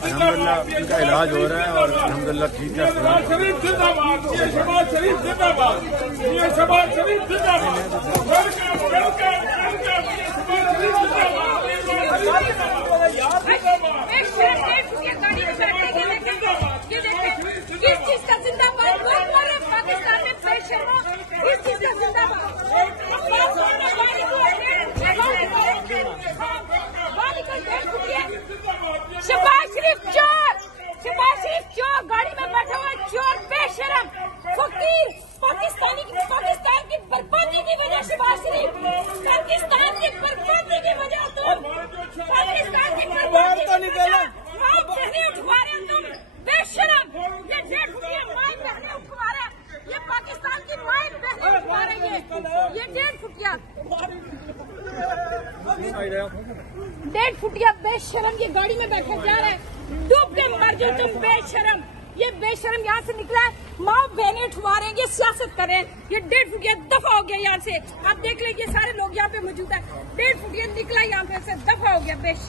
अल्हम्दुलिल्लाह उनका इलाज हो रहा है और अल्हम्दुलिल्लाह ठीक है। शहबाज शरीफ जिंदाबाद, शहबाज शरीफ जिंदाबाद, शहबाज शरीफ जिंदाबाद, किस चीज का जिंदाबाद? पाकिस्तान में बेशर्मो किस चीज का जिंदाबाद? शहबाज शरीफ चोर, शहबाज शरीफ चोर, गाड़ी में बैठा हुआ चोर, बेशरम, फकीर, पाकिस्तान की बर्बादी की वजह शहबाज शरीफ, पाकिस्तान की बर्बादी की वजह तुम, पाकिस्तान की बर्बादी की वजह माँ बहने उठवा रहे हो तुम, बेशरम, ये 1.5 फुटिया माँ बहने उठवा रहे, ये पाकिस्तान की माँ बहने उठवा रही है, ये 1.5 फुटिया 1.5 फुटिया बेशरम, ये गाड़ी में बैठे जा रहे हैं, डूब के मर जाओ तुम बेशरम, ये बेशरम यहाँ से निकला है, माँ बहने उठवा रहे हैं, ये सियासत कर रहे हैं, ये 1.5 फुटिया दफा हो गया यहाँ से। आप देख लीजिए सारे लोग यहाँ पे मौजूद है, 1.5 फुटिया निकला यहाँ पे से दफा हो गया बेशरम।